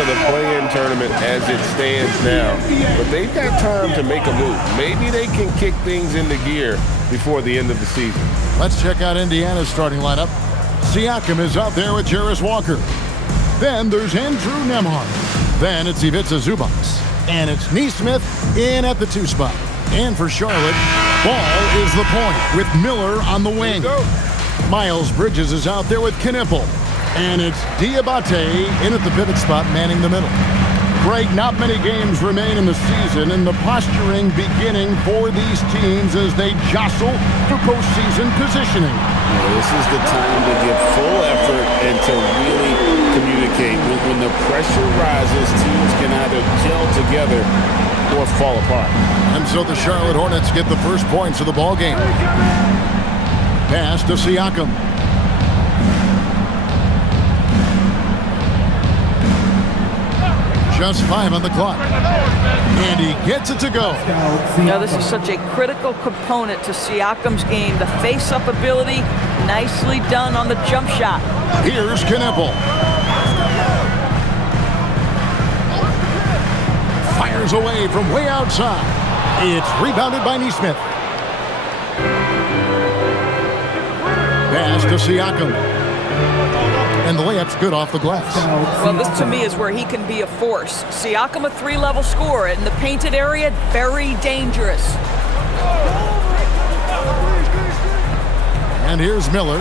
for the play-in tournament as it stands now. But they've got time to make a move. Maybe they can kick things into gear before the end of the season. Let's check out Indiana's starting lineup. Siakam is out there with Jarris Walker. Then there's Andrew Nembhard. Then it's Ivica Zubac. And it's Nesmith in at the 2 spot. And for Charlotte, Ball is the point with Miller on the wing. Miles Bridges is out there with Knipple. And it's Diabate in at the pivot spot, manning the middle. Greg, not many games remain in the season, and the posturing beginning for these teams as they jostle for postseason positioning. This is the time to give full effort and to really communicate. When the pressure rises, teams can either gel together or fall apart. And so the Charlotte Hornets get the first points of the ball game. Pass to Siakam. Just 5 on the clock. And he gets it to go. Now, this is such a critical component to Siakam's game. The face-up ability, nicely done on the jump shot. Here's Knipple. Fires away from way outside. It's rebounded by Nesmith. Pass to Siakam. And the layup's good off the glass. Well, this to me is where he can be a force. Siakam, a 3-level scorer. In the painted area, very dangerous. And here's Miller.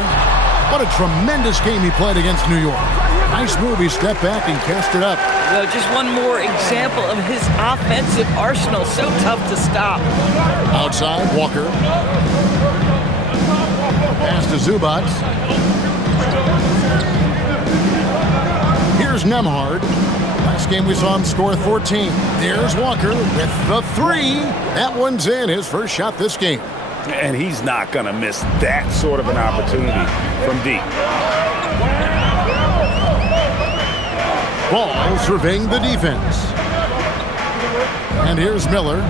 What a tremendous game he played against New York. Nice move. He stepped back and cast it up. Well, just one more example of his offensive arsenal. So tough to stop. Outside, Walker. Pass to Zubac. Here's Nembhard. Last game we saw him score 14. There's Walker with the 3. That one's in, his first shot this game. And he's not going to miss that sort of an opportunity from deep. Ball surveying the defense. And here's Miller.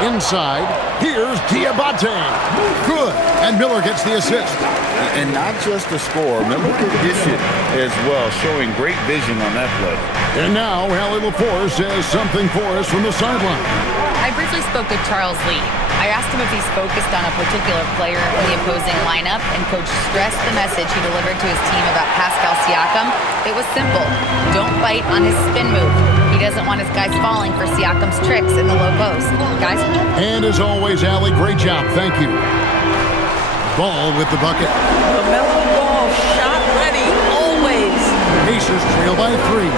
Inside, here's Diabate. Good, and Miller gets the assist. And not just the score. Miller could dish it as well, showing great vision on that play. And now, Allie LaForce says something for us from the sideline. I briefly spoke with Charles Lee. I asked him if he's focused on a particular player in the opposing lineup, and Coach stressed the message he delivered to his team about Pascal Siakam. It was simple. Don't bite on his spin move. He doesn't want his guys falling for Siakam's tricks in the low post. Guys? And as always, Allie, great job. Thank you. Ball with the bucket. LaMelo Ball, shot ready, always. Pacers trail by 3.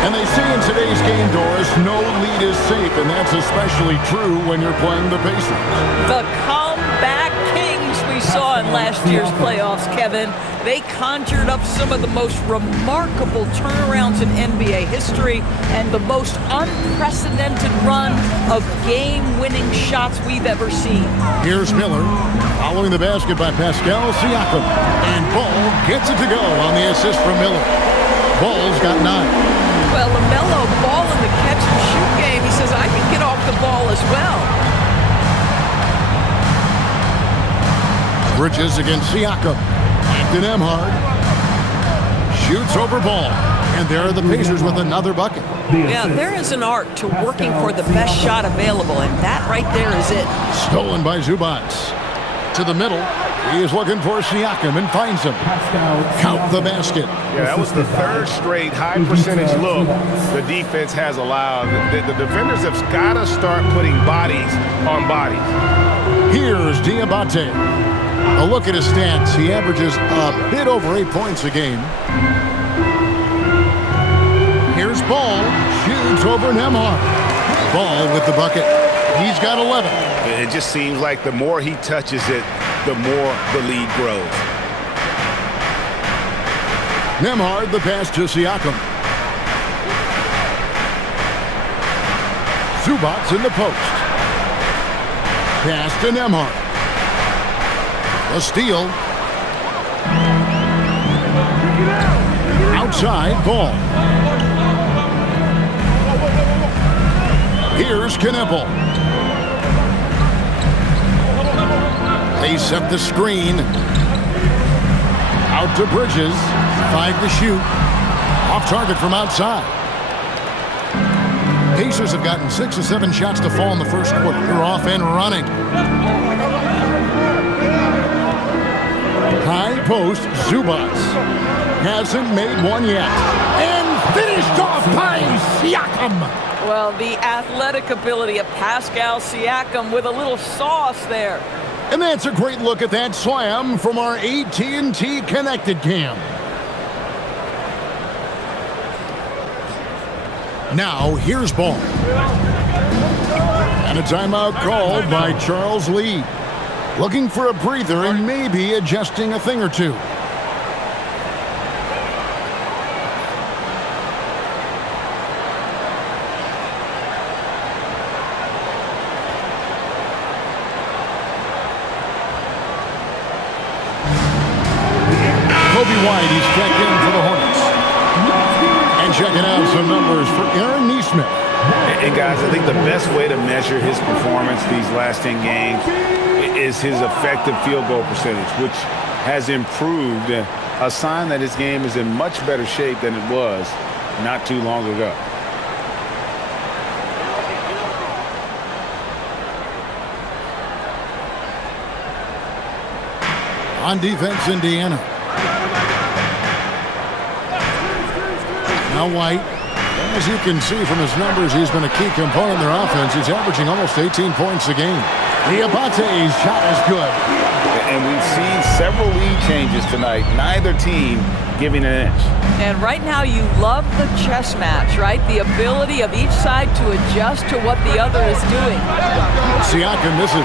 And they say in today's game, Doris, no lead is safe, and that's especially true when you're playing the Pacers. The comeback kings we saw in last year's playoffs, Kevin. They conjured up some of the most remarkable turnarounds in NBA history and the most unprecedented run of game-winning shots we've ever seen. Here's Miller, following the basket by Pascal Siakam. And Ball gets it to go on the assist from Miller. Ball's got 9. Well, LaMelo Ball in the catch-and-shoot game, he says, I can get off the ball as well. Bridges against Siakam. To Nembhard. Shoots over Ball. And there are the Pacers with another bucket. Yeah, there is an art to working for the best shot available, and that right there is it. Stolen by Zubac. To the middle. He is looking for Siakam and finds him. Count the basket. Yeah, that was the 3rd straight high-percentage look the defense has allowed. The defenders have got to start putting bodies on bodies. Here's Diabate. A look at his stats. He averages a bit over 8 points a game. Here's Ball. Shoots over Nembhard. Ball with the bucket. He's got 11. It just seems like the more he touches it, the more the lead grows. Nembhard, the pass to Siakam. Zubac in the post. Pass to Nembhard. A steal. Outside, Ball. Here's Knipple. They set the screen. Out to Bridges. 5 to shoot. Off target from outside. Pacers have gotten 6 or 7 shots to fall in the first quarter. They're off and running. High post, Zubac. Hasn't made one yet. And finished off by Siakam. Well, the athletic ability of Pascal Siakam with a little sauce there. And that's a great look at that slam from our AT&T Connected Cam. Now, here's ball. And a timeout called by Charles Lee. Looking for a breather and maybe adjusting a thing or two. White, he's checked in for the Hornets. And checking out some numbers for Aaron Nesmith. And guys, I think the best way to measure his performance these last 10 games is his effective field goal percentage, which has improved, a sign that his game is in much better shape than it was not too long ago. On defense, Indiana. Now White, as you can see from his numbers, he's been a key component in their offense. He's averaging almost 18 points a game. Diabate's shot is good. And we've seen several lead changes tonight, neither team giving an inch. And right now you love the chess match, right? The ability of each side to adjust to what the other is doing. Siakam misses.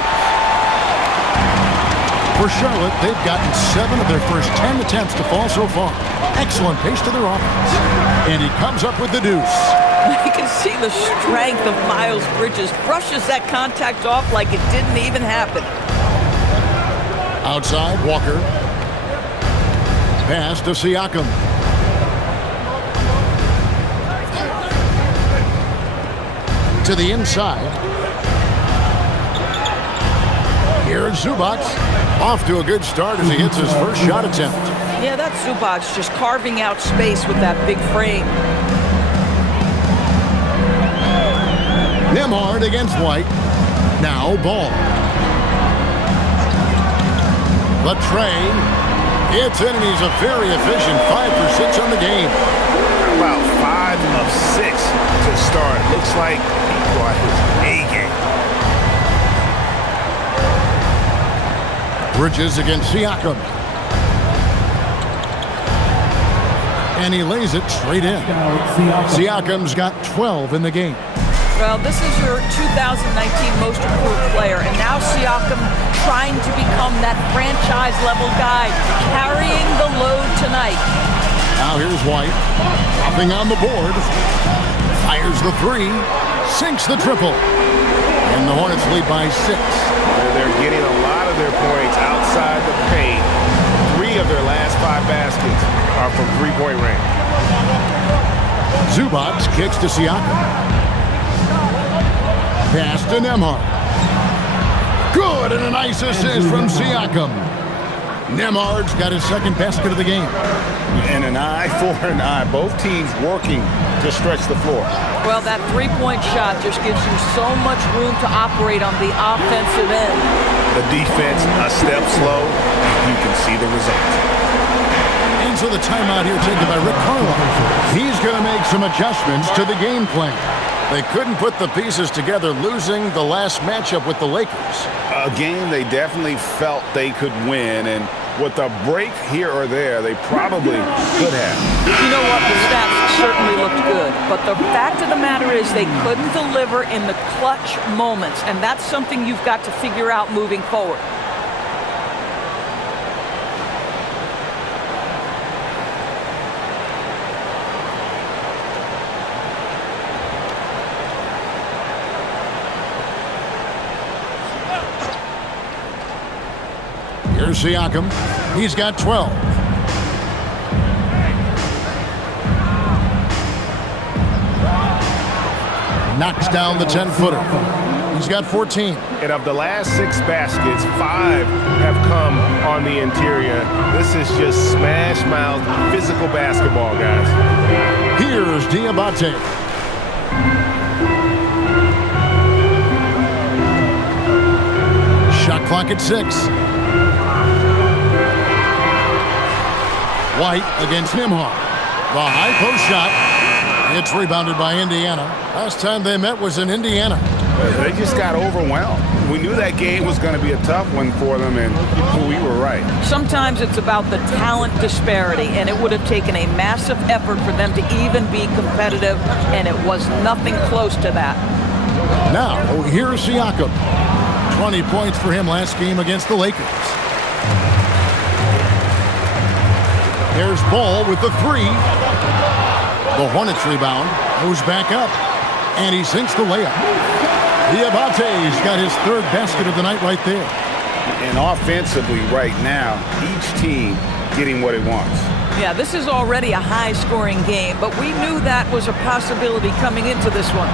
For Charlotte, they've gotten 7 of their first 10 attempts to fall so far. Excellent pace to their offense. And he comes up with the deuce. You can see the strength of Miles Bridges. Brushes that contact off like it didn't even happen. Outside, Walker. Pass to Siakam. To the inside. Here's Zubac. Off to a good start as he hits his first shot attempt. Yeah, that's Zubac just carving out space with that big frame. Nembhard against White. Now Ball. Latrey. It's in and he's a very efficient 5 for 6 on the game. About 5 of 6 to start. Looks like he brought his A game. Bridges against Siakam. And he lays it straight in. Siakam's got 12 in the game. Well, this is your 2019 most improved player, and now Siakam trying to become that franchise-level guy, carrying the load tonight. Now here's White. Nothing on the board. Fires the 3. Sinks the triple. And the Hornets lead by 6. They're getting a lot of their points outside the paint. 3 of their last 5 baskets are from three-point range. Zubac kicks to Siakam. Pass to Nembhard. Good, and a nice assist from Siakam. Nembhard's got his second basket of the game. And an eye for an eye. Both teams working to stretch the floor. Well, that three-point shot just gives you so much room to operate on the offensive end. The defense a step slow, you can see the results. And so the timeout here taken by Rick Carlisle. He's going to make some adjustments to the game plan. They couldn't put the pieces together, losing the last matchup with the Lakers. A game they definitely felt they could win, and with a break here or there, they probably could have. You know what? The stats certainly looked good, but the fact of the matter is they couldn't deliver in the clutch moments, and that's something you've got to figure out moving forward. Here's Siakam. He's got 12. Knocks down the 10-footer. He's got 14. And of the last 6 baskets, 5 have come on the interior. This is just smash-mouth physical basketball, guys. Here's Diabate. Shot clock at 6. White against Nembhard. The high post shot. It's rebounded by Indiana. Last time they met was in Indiana. They just got overwhelmed. We knew that game was going to be a tough one for them, and we were right. Sometimes it's about the talent disparity, and it would have taken a massive effort for them to even be competitive, and it was nothing close to that. Now, here's Siakam. 20 points for him last game against the Lakers. There's Ball with the 3. The Hornets rebound, moves back up, and he sinks the layup. Diabate's got his 3rd basket of the night right there. And offensively right now, each team getting what it wants. Yeah, this is already a high-scoring game, but we knew that was a possibility coming into this one.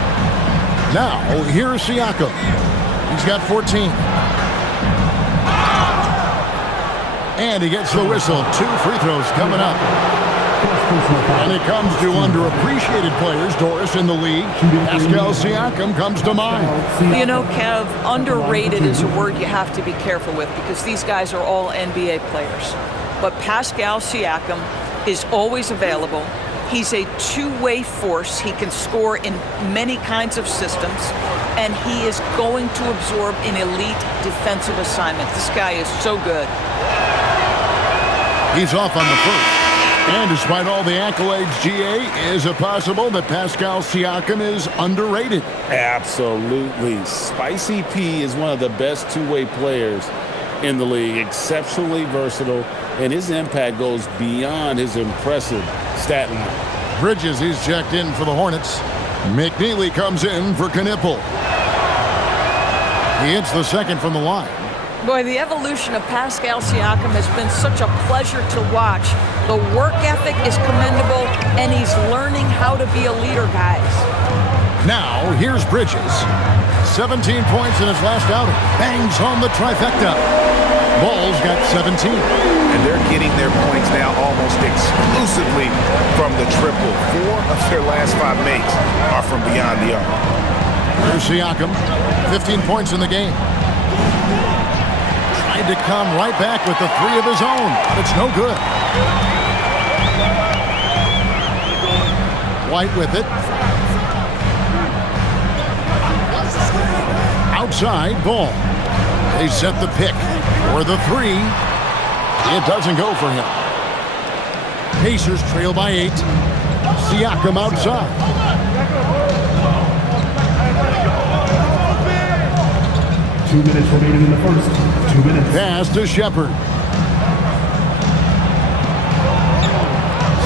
Now, here's Siakam. He's got 14. And he gets the whistle. 2 free throws coming up. And it comes to underappreciated players, Doris, in the league. Pascal Siakam comes to mind. You know, Kev, underrated is a word you have to be careful with because these guys are all NBA players. But Pascal Siakam is always available. He's a two-way force. He can score in many kinds of systems, and he is going to absorb an elite defensive assignment. This guy is so good. He's off on the first. And despite all the accolades, GA, is it possible that Pascal Siakam is underrated? Absolutely. Spicy P is one of the best two-way players in the league. Exceptionally versatile, and his impact goes beyond his impressive stat line. Bridges, he's checked in for the Hornets. McNeely comes in for Knipple. He hits the second from the line. Boy, the evolution of Pascal Siakam has been such a pleasure to watch. The work ethic is commendable, and he's learning how to be a leader, guys. Now, here's Bridges. 17 points in his last outing. Bangs home the trifecta. Ball's got 17. And they're getting their points now almost exclusively from the triple. 4 of their last 5 makes are from beyond the arc. Here's Siakam. 15 points in the game. Tried to come right back with the 3 of his own, but it's no good. White with it. Outside, Ball. They set the pick for the 3. It doesn't go for him. Pacers trail by 8. Siakam outside. Two minutes remaining in the first. 2 minutes. Pass to Shepard.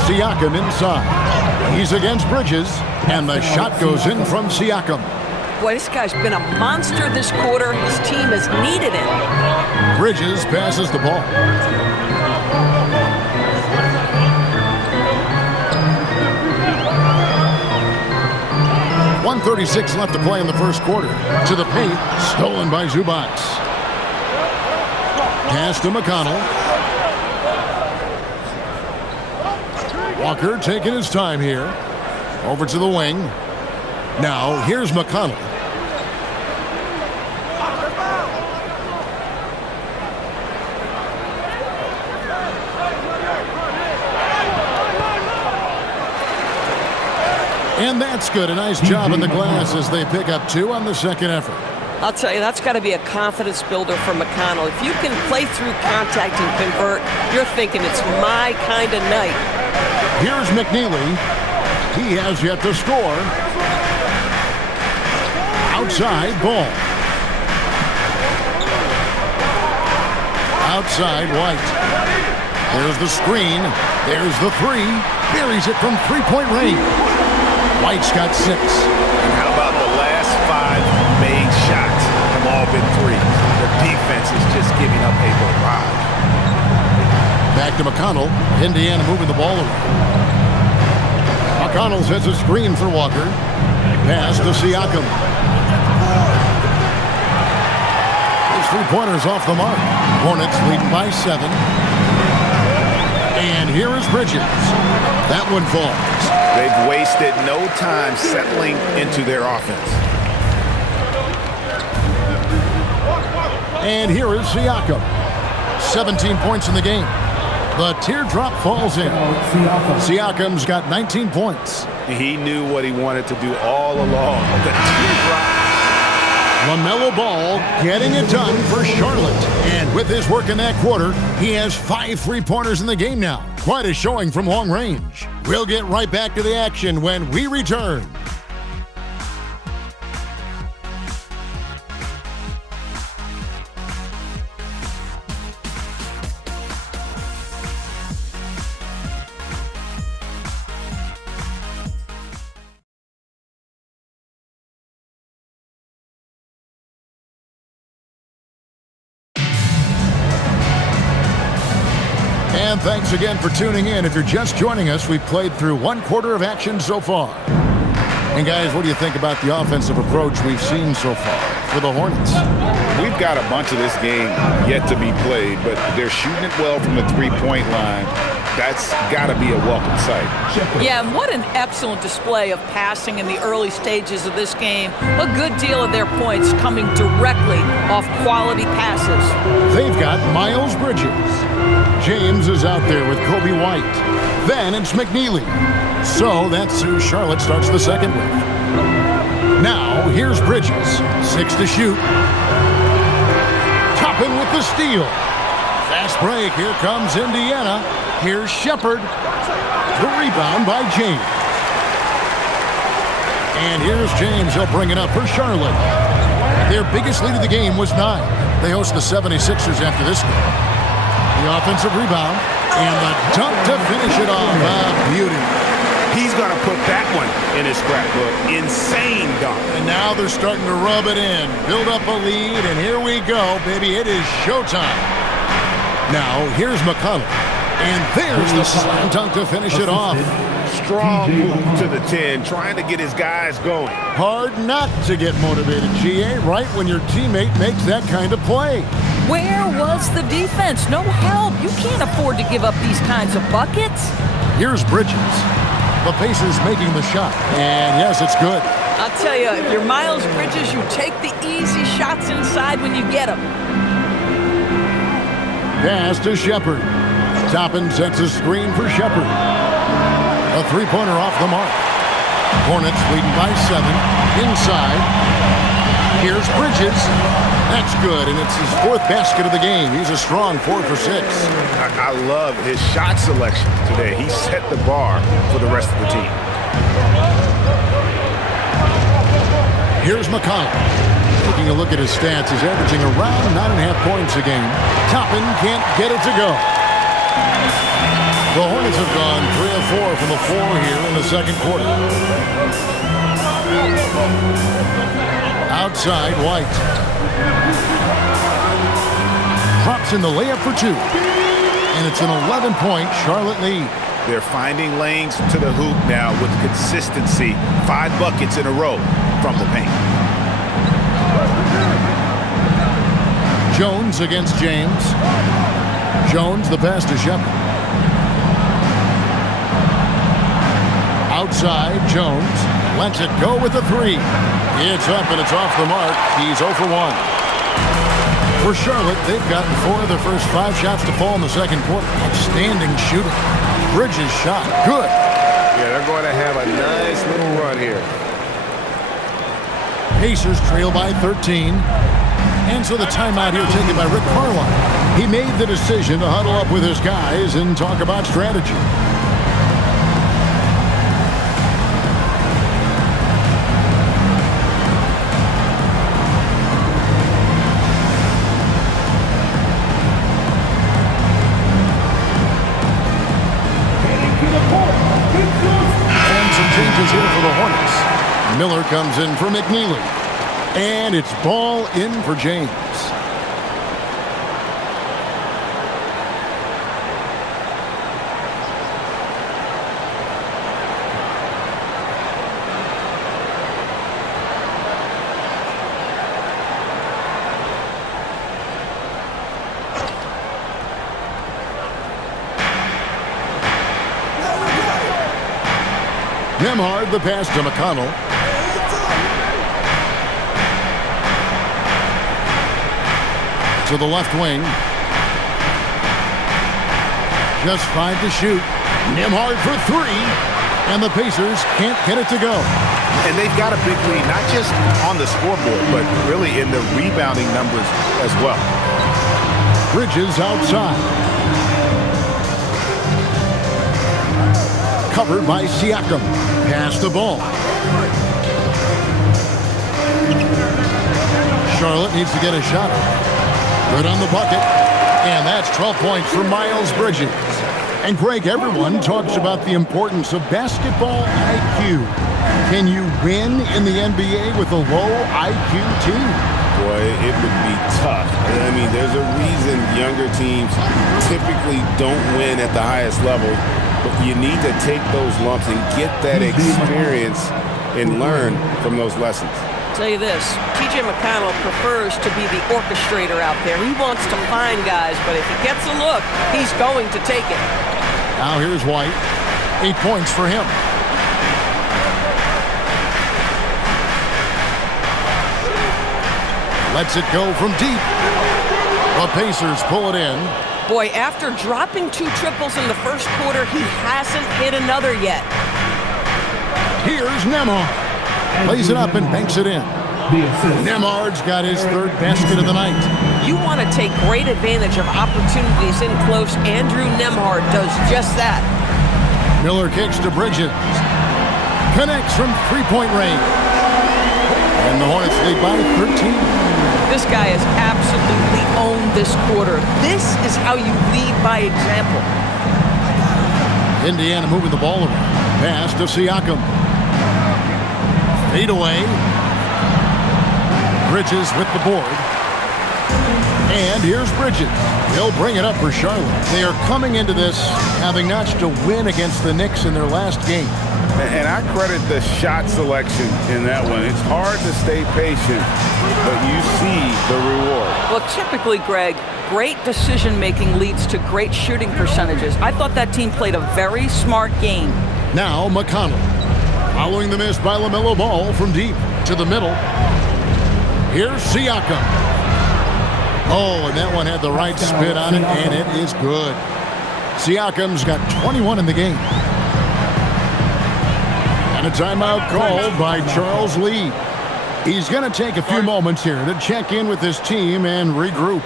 Siakam inside. He's against Bridges, and the shot goes in from Siakam. Boy, this guy's been a monster this quarter. His team has needed it. Bridges passes the ball. .136 left to play in the first quarter. To the paint, stolen by Zubac. Pass to McConnell. Walker taking his time here. Over to the wing. Now, here's McConnell. And that's good. A nice job in the glass as they pick up 2 on the second effort. I'll tell you, that's got to be a confidence builder for McConnell. If you can play through contact and convert, you're thinking it's my kind of night. Here's McNeely. He has yet to score. Outside, Ball. Outside, White. There's the screen. There's the 3. Buries it from three-point range. White's got 6. And how about the last 5 made shots have all been 3s? The defense is just giving up a barrage. Back to McConnell. Indiana moving the ball around. McConnell sets a screen for Walker. Pass to Siakam. First three-pointers off the mark. Hornets leading by 7. And here is Bridges. That one falls. They've wasted no time settling into their offense. And here is Siakam. 17 points in the game. The teardrop falls in. Siakam's got 19 points. He knew what he wanted to do all along. The teardrop. LaMelo Ball getting it done for Charlotte. And with his work in that quarter, he has 5 three-pointers in the game now. Quite a showing from long range. We'll get right back to the action when we return. And thanks again for tuning in. If you're just joining us, we've played through one quarter of action so far. And guys, what do you think about the offensive approach we've seen so far for the Hornets? We've got a bunch of this game yet to be played, but they're shooting it well from the three-point line. That's got to be a welcome sight. Yeah, and what an excellent display of passing in the early stages of this game. A good deal of their points coming directly off quality passes. They've got Miles Bridges. James is out there with Kobe White. Then it's McNeely. So that's who Charlotte starts the second with. Now, here's Bridges. 6 to shoot. Toppin with the steal. Fast break. Here comes Indiana. Here's Shepherd. The rebound by James. And here's James. He'll bring it up for Charlotte. Their biggest lead of the game was 9. They host the 76ers after this game. The offensive rebound. And the dunk to finish it off. Beauty. He's going to put that one in his scrapbook. Insane dunk. And now they're starting to rub it in. Build up a lead, and here we go, baby. It is showtime. Now, here's McConnell. And there's the slam dunk to finish it off. Strong move to the 10, trying to get his guys going. Hard not to get motivated, GA, right when your teammate makes that kind of play. Where was the defense? No help. You can't afford to give up these kinds of buckets. Here's Bridges. The pace is making the shot. And yes, it's good. I'll tell you, if you're Miles Bridges, you take the easy shots inside when you get them. Pass to Shepherd. Toppin sets a screen for Shepherd. A three-pointer off the mark. Hornets leading by 7. Inside. Here's Bridges. That's good, and it's his 4th basket of the game. He's a strong 4 for 6. I love his shot selection today. He set the bar for the rest of the team. Here's McConnell. Taking a look at his stats, he's averaging around 9.5 points a game. Toppin can't get it to go. The Hornets have gone 3 of 4 from the floor here in the second quarter. Outside, White. Drops in the layup for 2. And it's an 11-point Charlotte lead. They're finding lanes to the hoop now with consistency. 5 buckets in a row from the paint. Jones against James. Jones, the pass to Shepherd. Outside, Jones lets it go with the 3. It's up and it's off the mark. He's 0 for 1. For Charlotte, they've gotten 4 of their first 5 shots to fall in the second quarter. Outstanding shooting. Bridges shot. Good. Yeah, they're going to have a nice little run here. Pacers trail by 13. And so the timeout here taken by Rick Carlisle. He made the decision to huddle up with his guys and talk about strategy. And some changes here for the Hornets. Miller comes in for McNeely. And it's ball in for James. Nembhard, the pass to McConnell. To the left wing. Just 5 to shoot. Nembhard for 3. And the Pacers can't get it to go. And they've got a big lead, not just on the scoreboard, but really in the rebounding numbers as well. Bridges outside. Covered by Siakam. Pass the ball. Charlotte needs to get a shot. Good on the bucket. And that's 12 points for Miles Bridges. And Greg, everyone talks about the importance of basketball IQ. Can you win in the NBA with a low IQ team? Boy, it would be tough. I mean, there's a reason younger teams typically don't win at the highest level. But you need to take those lumps and get that experience and learn from those lessons. I'll tell you this, T.J. McConnell prefers to be the orchestrator out there. He wants to find guys, but if he gets a look, he's going to take it. Now here's White. 8 points for him. Lets it go from deep. The Pacers pull it in. Boy, after dropping 2 triples in the first quarter, he hasn't hit another yet. Here's Nembhard. Lays it up and banks it in. Nembhard's got his 3rd basket of the night. You want to take great advantage of opportunities in close. Andrew Nembhard does just that. Miller kicks to Bridges. Connects from 3-point range. And the Hornets lead by 13. This guy has absolutely owned this quarter. This is how you lead by example. Indiana moving the ball around. Pass to Siakam. Fade away. Bridges with the board. And here's Bridges. He'll bring it up for Charlotte. They are coming into this having notched a win against the Knicks in their last game. And I credit the shot selection in that one. It's hard to stay patient, but you see the reward. Well, typically, Greg, great decision-making leads to great shooting percentages. I thought that team played a very smart game. Now McConnell. Following the miss by LaMelo Ball from deep to the middle. Here's Siakam. Oh, and that one had the right spin on it, and it is good. Siakam's got 21 in the game. And a timeout called by Charles Lee. He's going to take a few moments here to check in with his team and regroup.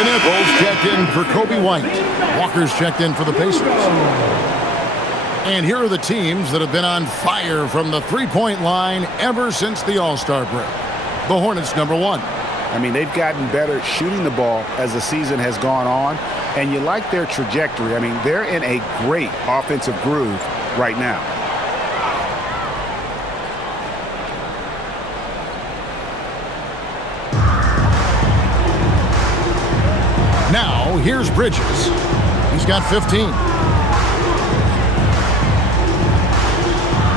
Nichols checked in for Kobe White. Walker's checked in for the Pacers. And here are the teams that have been on fire from the three-point line ever since the All-Star break. The Hornets, number 1. I mean, they've gotten better shooting the ball as the season has gone on, and you like their trajectory. I mean, they're in a great offensive groove right now. Now, here's Bridges. He's got 15.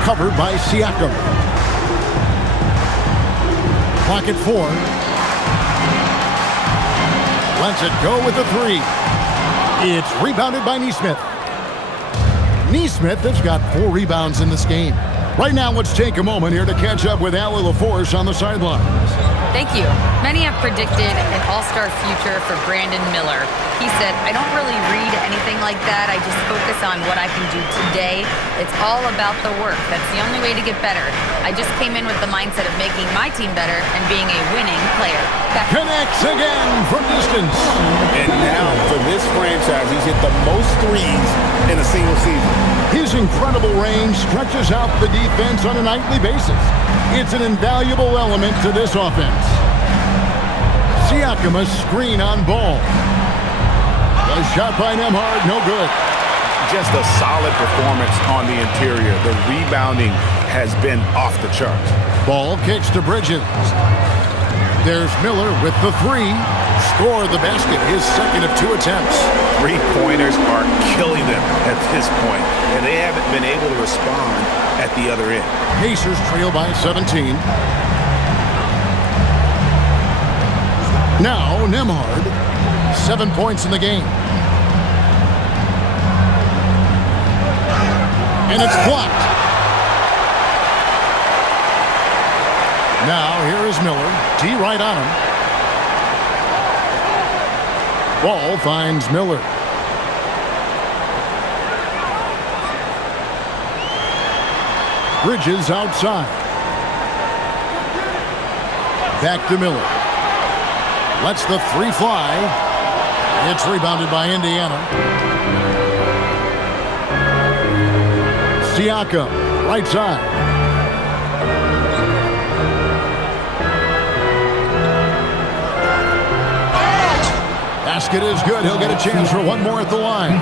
Covered by Siakam. Clock at 4. Lets it go with the 3. It's rebounded by Nesmith. Nesmith has got 4 rebounds in this game. Right now, let's take a moment here to catch up with Allie LaForce on the sidelines. Thank you. Many have predicted an all-star future for Brandon Miller. He said, I don't really read anything like that. I just focus on what I can do today. It's all about the work. That's the only way to get better. I just came in with the mindset of making my team better and being a winning player. Connects again from distance. And now, for this franchise, he's hit the most threes in a single season. His incredible range stretches out the defense on a nightly basis. It's an invaluable element to this offense. Siakam, a screen on Ball. A shot by Nembhard, no good. Just a solid performance on the interior. The rebounding has been off the charts. Ball kicks to Bridges. There's Miller with the 3. Score the basket, his second of 2 attempts. 3-pointers are killing them at this point, and they haven't been able to respond at the other end. Pacers trail by 17. Now Nembhard, 7 points in the game. And it's blocked. Now here is Miller. D right on him. Ball finds Miller. Bridges outside. Back to Miller. Lets the three fly. It's rebounded by Indiana. Siakam, right side. Basket is good. He'll get a chance for one more at the line.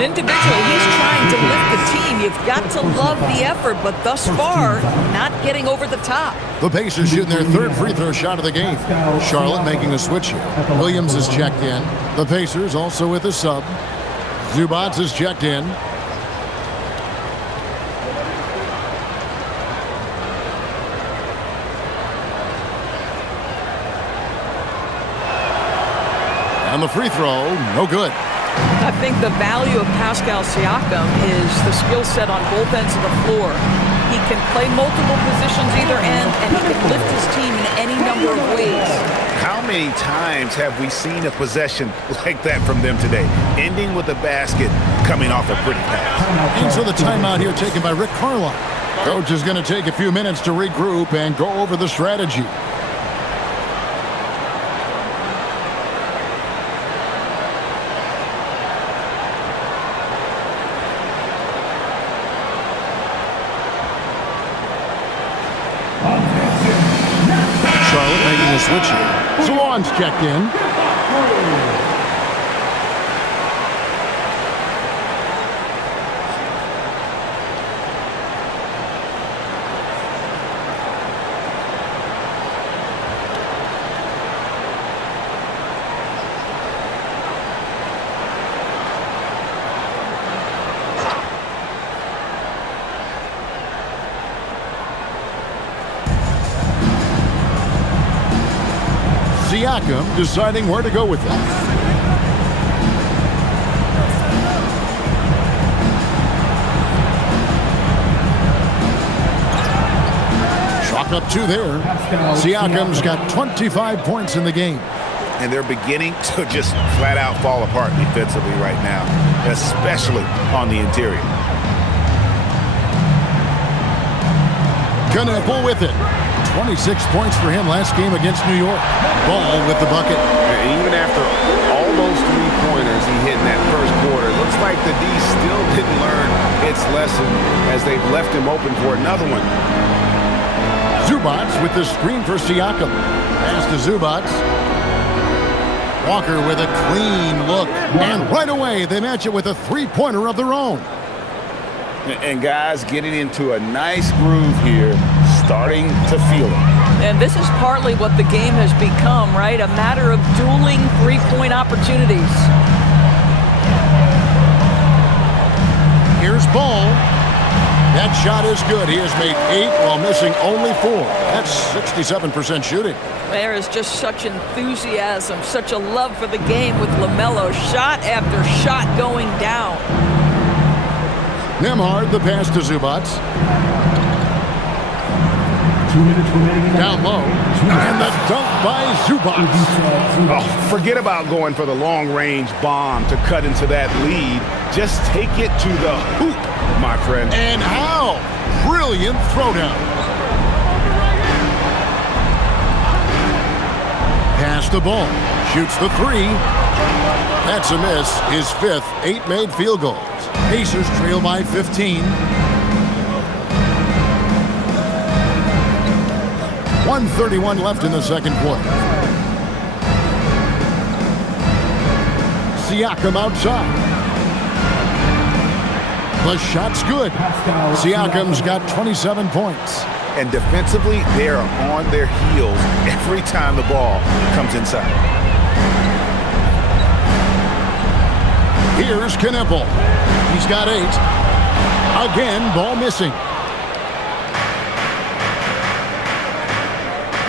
Individually, he's trying to lift the team. You've got to love the effort, but thus far, not getting over the top. The Pacers shooting their third free throw shot of the game. Charlotte making a switch here. Williams is checked in. The Pacers also with a sub. Zubac is checked in. And the free throw, no good. I think the value of Pascal Siakam is the skill set on both ends of the floor. He can play multiple positions either end, and he can lift his team in any number of ways. How many times have we seen a possession like that from them today, ending with a basket coming off a pretty pass? And so the timeout here taken by Rick Carlisle. Coach is going to take a few minutes to regroup and go over the strategy. Charlotte making a switch here. Salon's checked in. Siakam deciding where to go with it. Chalk up two there. Siakam's got 25 points in the game. And they're beginning to just flat out fall apart defensively right now, especially on the interior. Knuppel with it. 26 points for him last game against New York. Ball with the bucket. And even after all those three-pointers he hit in that first quarter, it looks like the D still didn't learn its lesson as they've left him open for another one. Zubac with the screen for Siakam. Pass to Zubac. Walker with a clean look. And right away, they match it with a three-pointer of their own. And guys getting into a nice groove here, starting to feel it. And this is partly what the game has become, right? A matter of dueling three-point opportunities. Here's Ball. That shot is good. He has made 8 while missing only 4. That's 67% shooting. There is just such enthusiasm, such a love for the game with LaMelo. Shot after shot going down. Nembhard, the pass to Zubac. 2 minutes remaining. Down low. And the dunk by Zubac. Oh, forget about going for the long-range bomb to cut into that lead. Just take it to the hoop, my friend. And how? Brilliant throwdown. Pass the ball. Shoots the three. That's a miss. His 5th, 8 made field goals. Pacers trail by 15. 1:31 left in the second quarter. Siakam outside. The shot's good. Siakam's got 27 points. And defensively, they are on their heels every time the ball comes inside. Here's Knuppel. He's got 8. Again, ball missing.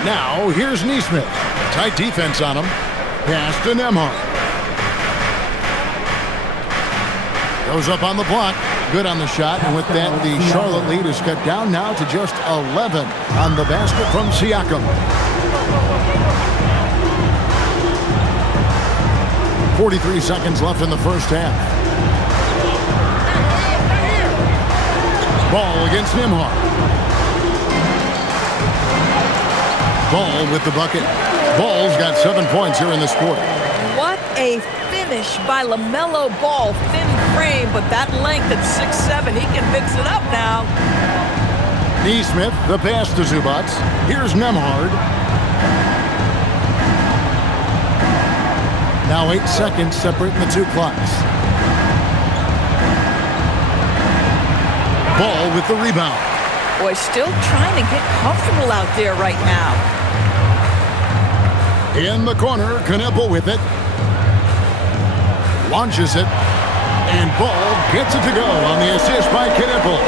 Now, here's Nesmith. Tight defense on him. Pass to Nembhard. Goes up on the block. Good on the shot. And with that, the Charlotte lead is cut down now to just 11 on the basket from Siakam. 43 seconds left in the first half. Ball against Nembhard. Ball with the bucket. Ball's got 7 points here in this quarter. What a finish by LaMelo Ball. Thin frame, but that length at 6'7", he can mix it up now. Neesmith, the pass to Zubac. Here's Nembhard. Now 8 seconds separating the two clocks. Ball with the rebound. Boy, still trying to get comfortable out there right now. In the corner, Knippel with it. Launches it. And Ball gets it to go on the assist by Knippel.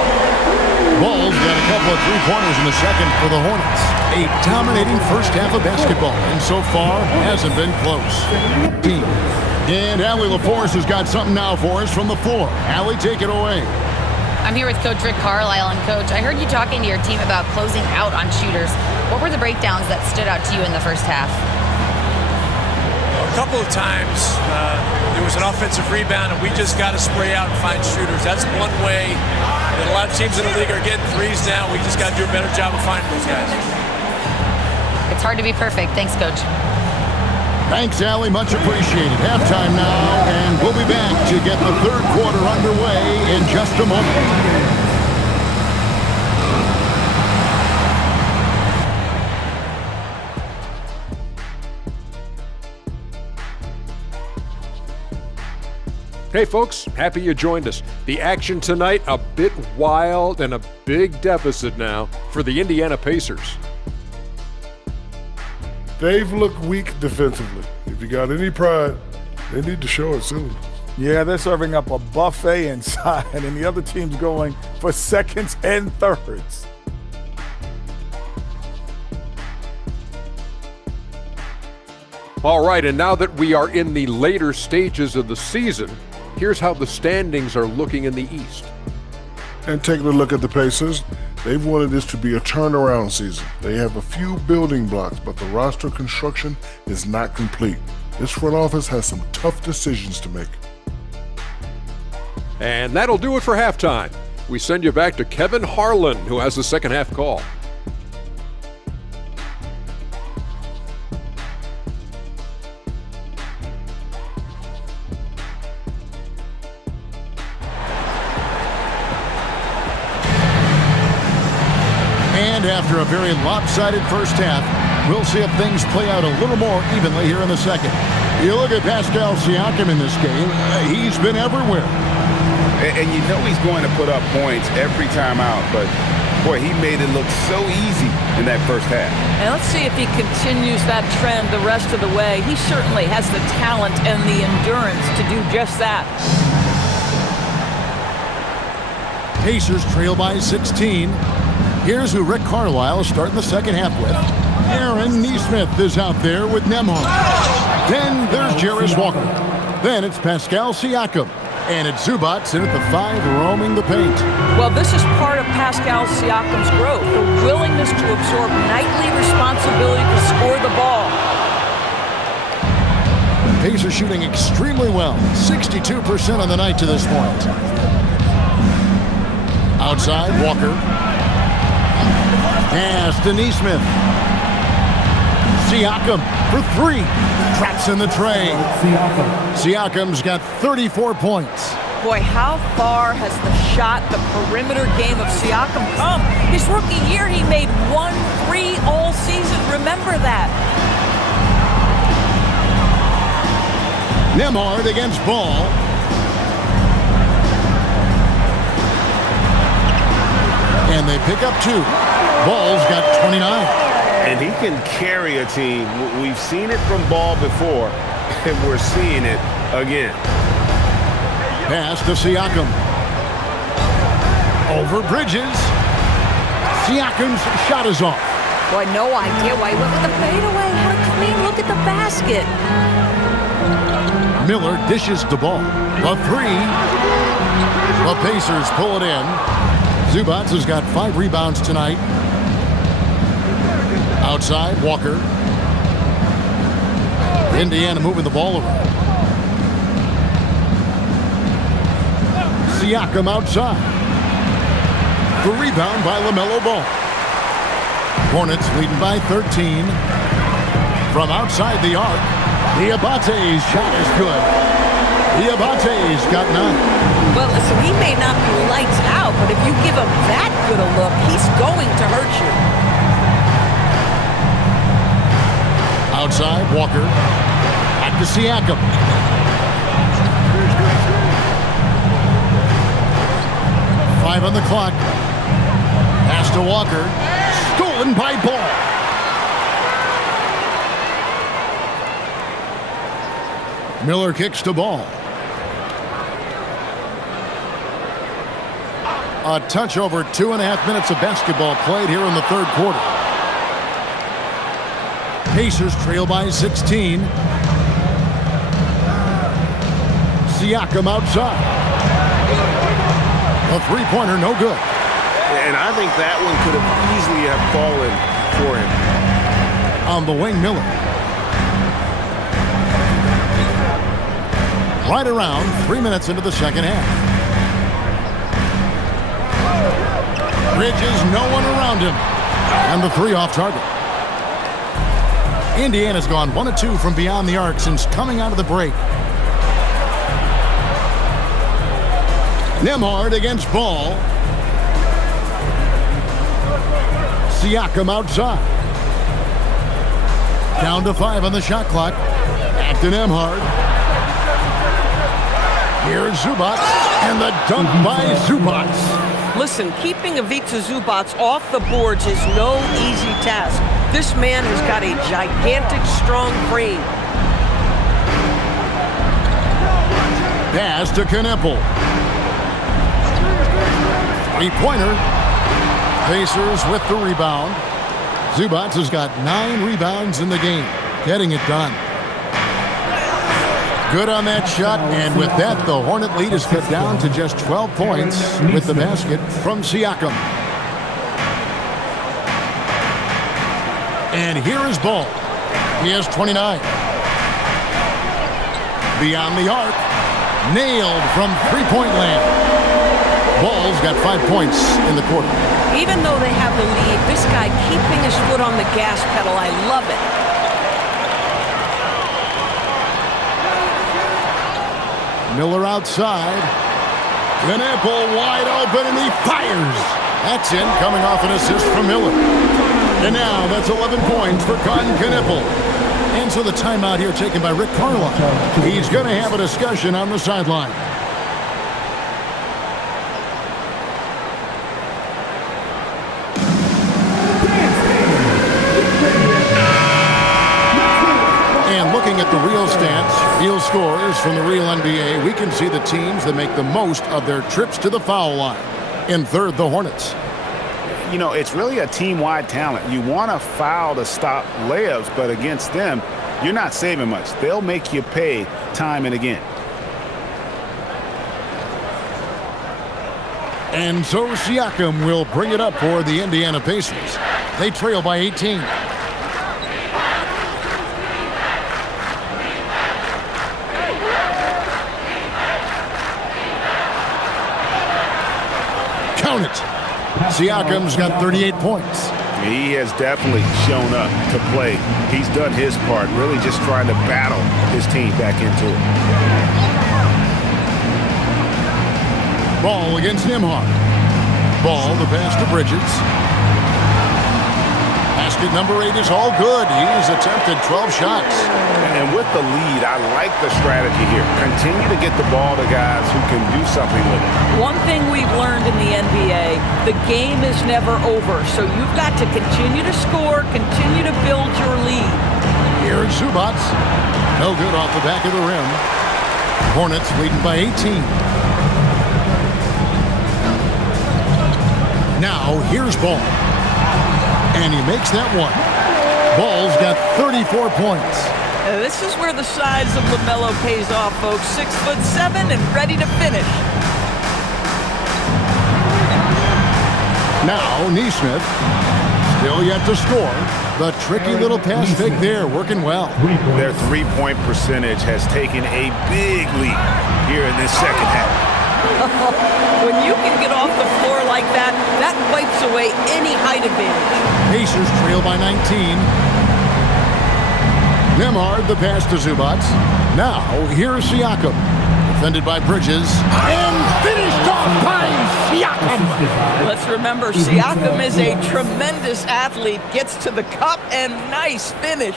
Ball's got a couple of three-pointers in the second for the Hornets. A dominating first half of basketball, and so far hasn't been close. And Allie LaForce has got something now for us from the floor. Allie, take it away. I'm here with Coach Rick Carlisle. And Coach, I heard you talking to your team about closing out on shooters. What were the breakdowns that stood out to you in the first half? A couple of times there was an offensive rebound and we just got to spray out and find shooters. That's one way that a lot of teams in the league are getting threes now. We just got to do a better job of finding those guys. It's hard to be perfect. Thanks, Coach. Thanks, Allie. Much appreciated. Halftime now, and we'll be back to get the third quarter underway in just a moment. Hey folks, happy you joined us. The action tonight, a bit wild and a big deficit now for the Indiana Pacers. They've looked weak defensively. If you got any pride, they need to show it soon. Yeah, they're serving up a buffet inside, and the other team's going for seconds and thirds. All right, and now that we are in the later stages of the season, here's how the standings are looking in the East. And taking a look at the Pacers, they've wanted this to be a turnaround season. They have a few building blocks, but the roster construction is not complete. This front office has some tough decisions to make. And that'll do it for halftime. We send you back to Kevin Harlan, who has the second half call. And after a very lopsided first half, we'll see if things play out a little more evenly here in the second. You look at Pascal Siakam in this game, he's been everywhere. And you know he's going to put up points every time out, but boy, he made it look so easy in that first half. And let's see if he continues that trend the rest of the way. He certainly has the talent and the endurance to do just that. Pacers trail by 16. Here's who Rick Carlisle is starting the second half with. Aaron Neesmith is out there with Nembhard. Then there's Jarace Walker. Then it's Pascal Siakam. And it's Zubac in at the 5 roaming the paint. Well, this is part of Pascal Siakam's growth, the willingness to absorb nightly responsibility to score the ball. Pacers shooting extremely well, 62% on the night to this point. Outside, Walker. Pass to Neesmith. Siakam for 3. Traps in the tray. Siakam's got 34 points. Boy, how far has the shot, the perimeter game of Siakam come? His rookie year, he made 1 3 all season. Remember that. Nembhard against Ball. And they pick up 2. Ball's got 29. And he can carry a team. We've seen it from Ball before, and we're seeing it again. Pass to Siakam. Over Bridges. Siakam's shot is off. Boy, no idea why he went with the fadeaway. What a I mean, look at the basket. Miller dishes the ball. A three. The Pacers pull it in. Zubac has got 5 rebounds tonight. Outside, Walker. Indiana moving the ball around. Siakam outside. The rebound by LaMelo Ball. Hornets leading by 13. From outside the arc, Diabate's shot is good. Diabate's got 9. Well, listen, he may not be lights out, but if you give him that good a look, he's going to hurt you. Outside, Walker. Back to Siakam. Five on the clock. Pass to Walker. Stolen by Ball. Miller kicks to Ball. A touch over 2.5 minutes of basketball played here in the third quarter. Pacers trail by 16. Siakam outside. A three-pointer, no good. And I think that one could have easily have fallen for him. On the wing, Miller. Right around 3 minutes into the second half. Bridges, no one around him. And the three off target. Indiana's gone 1 of 2 from beyond the arc since coming out of the break. Nembhard against Ball. Siakam outside. Down to 5 on the shot clock. Back to Nembhard. Here's Zubac, and the dunk by Zubac. Listen, keeping Ivica Zubac off the boards is no easy task. This man has got a gigantic, strong frame. Pass to Kneppel. Three-pointer. Pacers with the rebound. Zubac has got 9 rebounds in the game, getting it done. Good on that shot, and with that, the Hornet lead is cut down to just 12 points with the basket from Siakam. And here is Ball. He has 29. Beyond the arc, nailed from three-point land. Ball's got 5 points in the quarter. Even though they have the lead, this guy keeping his foot on the gas pedal, I love it. Miller outside. Kneppel wide open, and he fires. That's in, coming off an assist from Miller. And now that's 11 points for Kneppel. And so the timeout here taken by Rick Carlisle. He's going to have a discussion on the sideline. And looking at the real stats, real scores from the real NBA, we can see the teams that make the most of their trips to the foul line. In third, the Hornets. You know, it's really a team-wide talent. You want to foul to stop layups, but against them, you're not saving much. They'll make you pay time and again. And so Siakam will bring it up for the Indiana Pacers. They trail by 18. Count it. Siakam's got 38 points. He has definitely shown up to play. He's done his part, really just trying to battle his team back into it. Ball against Nembhard. Ball, the pass to Bridges. Basket number 8 is all good. He's attempted 12 shots. And with the lead, I like the strategy here. Continue to get the ball to guys who can do something with it. One thing we've learned in the NBA, the game is never over. So you've got to continue to score, continue to build your lead. Here's Zubac. No good off the back of the rim. Hornets leading by 18. Now, here's Ball. And he makes that one. Ball's got 34 points. This is where the size of LaMelo pays off, folks. 6'7" and ready to finish. Now, Neesmith, still yet to score. The tricky little pass fake there, working well. Their three-point percentage has taken a big leap here in this second half. When you can get off the floor like that, that wipes away any height advantage. Pacers trail by 19. Nembhard, the pass to Zubac. Now, here's Siakam. Defended by Bridges. And finished off by Siakam. Let's remember, Siakam is a tremendous athlete. Gets to the cup and nice finish.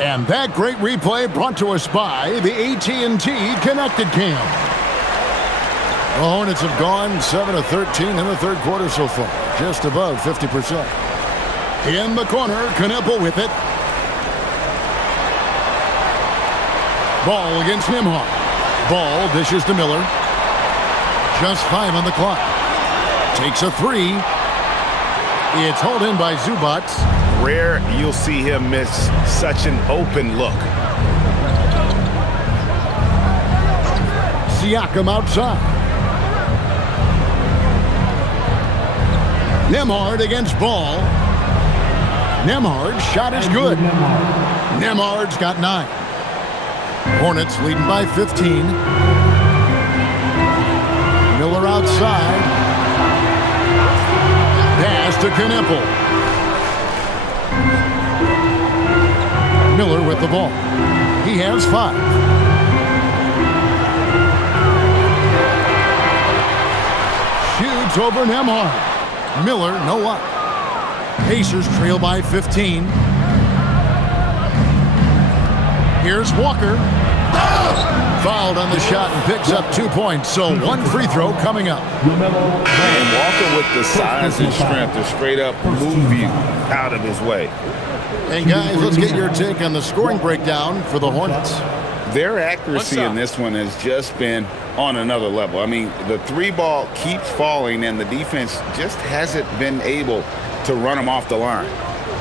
And that great replay brought to us by the AT&T Connected Cam. The Hornets have gone 7 of 13 in the third quarter so far. Just above 50%. In the corner, Knippel with it. Ball against Nembhard. Ball dishes to Miller. Just 5 on the clock. Takes a 3. It's hauled in by Zubac. Rare you'll see him miss such an open look. Siakam outside. Nembhard against Ball. Nembhard's shot is good. Nembhard's got 9. Hornets leading by 15. Miller outside. Pass to Knippel. Miller with the ball. He has 5. Shoots over Nembhard. Miller, no luck. Pacers trail by 15. Here's Walker. Fouled on the shot and picks up 2 points. So 1 free throw coming up. And Walker with the size and strength to straight up move you out of his way. Hey guys, let's get your take on the scoring breakdown for the Hornets. Their accuracy in this one has just been on another level. I mean, the 3-ball keeps falling and the defense just hasn't been able to run them off the line.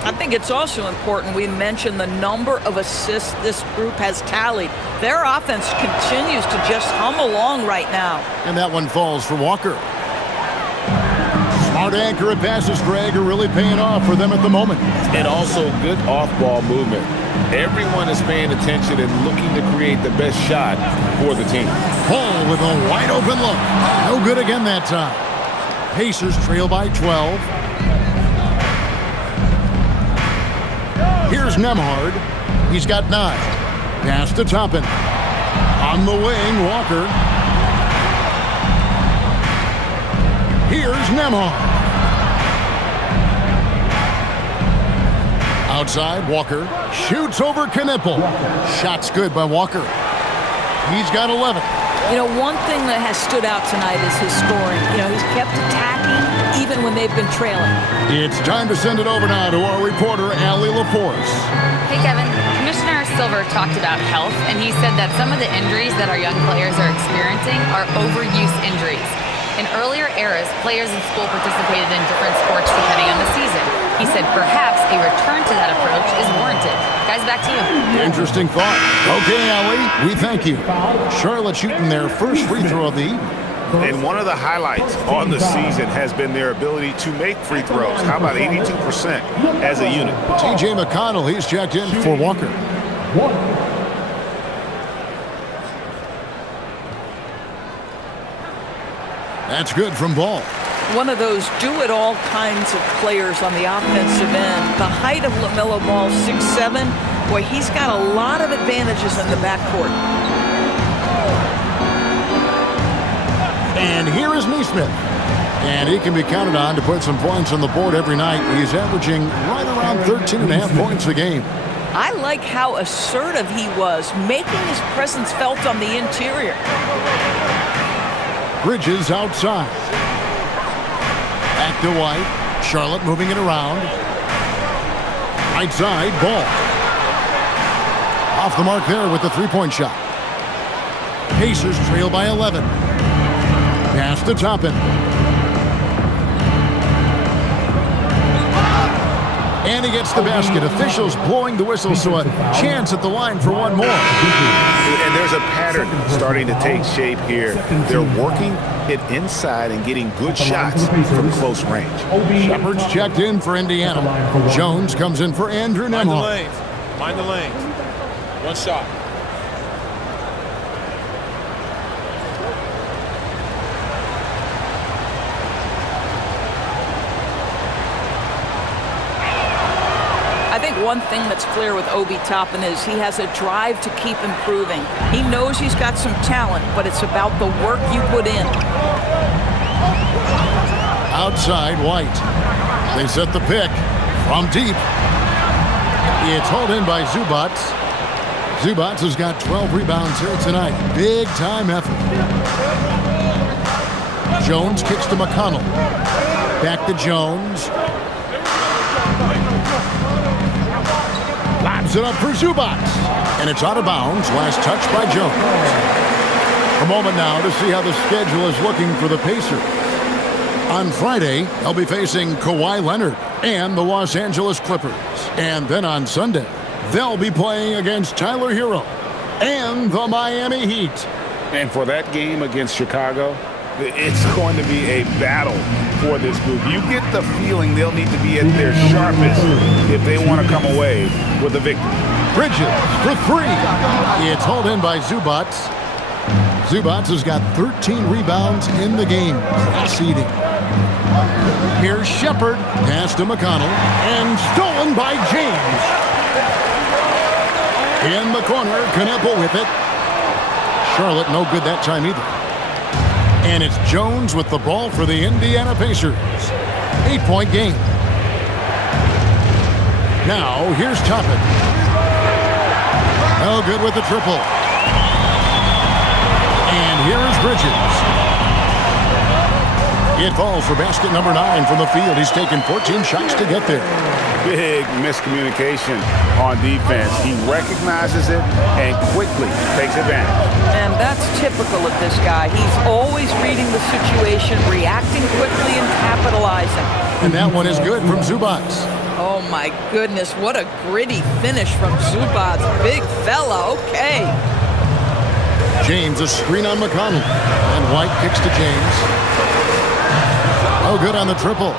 I think it's also important we mention the number of assists this group has tallied. Their offense continues to just hum along right now. And that one falls for Walker. Smart accurate passes, Greg, are really paying off for them at the moment. And also good off-ball movement. Everyone is paying attention and looking to create the best shot for the team. Paul with a wide open look. No good again that time. Pacers trail by 12. Here's Nembhard. He's got 9. Pass to Toppin. On the wing, Walker. Here's Nembhard. Outside, Walker shoots over Knippel. Shot's good by Walker. He's got 11. You know, one thing that has stood out tonight is his scoring. You know, he's kept attacking even when they've been trailing. It's time to send it over now to our reporter, Allie LaForce. Hey, Kevin. Commissioner Silver talked about health, and he said that some of the injuries that our young players are experiencing are overuse injuries. In earlier eras, players in school participated in different sports depending on the season. He said perhaps a return to that approach is warranted. Guys, back to you. Interesting thought. Okay, Allie, we thank you. Charlotte shooting their first free throw of the evening. And one of the highlights on the season has been their ability to make free throws. How about 82% as a unit? TJ McConnell, he's checked in for Walker. That's good from Ball. One of those do-it-all kinds of players on the offensive end. The height of LaMelo Ball, 6'7". Boy, he's got a lot of advantages in the backcourt. And here is Neesmith. And he can be counted on to put some points on the board every night. He's averaging right around 13.5 points a game. I like how assertive he was, making his presence felt on the interior. Bridges outside. Back to White. Charlotte moving it around. Right side, Ball. Off the mark there with the three-point shot. Pacers trail by 11. Pass to Toppin. And he gets the basket. Officials blowing the whistle, so a chance at the line for one more. And there's a pattern starting to take shape here. They're working it inside and getting good shots from close range. Shepard's checked in for Indiana. Jones comes in for Andrew Nembhard. Mind the lane. One shot. I think one thing that's clear with Obi Toppin is he has a drive to keep improving. He knows he's got some talent, but it's about the work you put in. Outside, White. They set the pick from deep. It's hauled in by Zubats. Zubats has got 12 rebounds here tonight. Big time effort. Jones kicks to McConnell. Back to Jones. Lobs it up for Zubats. And it's out of bounds. Last touch by Jones. A moment now to see how the schedule is looking for the Pacers. On Friday, they'll be facing Kawhi Leonard and the Los Angeles Clippers. And then on Sunday, they'll be playing against Tyler Hero and the Miami Heat. And for that game against Chicago, it's going to be a battle for this group. You get the feeling they'll need to be at their sharpest if they want to come away with a victory. Bridges for three. It's hauled in by Zubats. Zubats has got 13 rebounds in the game. Class-eating. Here's Shepard. Pass to McConnell. And stolen by James. In the corner, Kneppel with it. Charlotte no good that time either. And it's Jones with the ball for the Indiana Pacers. 8-point game. Now, here's Toppin. No good with the triple. And here is Bridges. It falls for basket number 9 from the field. He's taken 14 shots to get there. Big miscommunication on defense. He recognizes it and quickly takes advantage. And that's typical of this guy. He's always reading the situation, reacting quickly, and capitalizing. And that one is good from Zubats. Oh, my goodness. What a gritty finish from Zubats. Big fella. Okay. James, a screen on McConnell. And White kicks to James. Oh, good on the triple.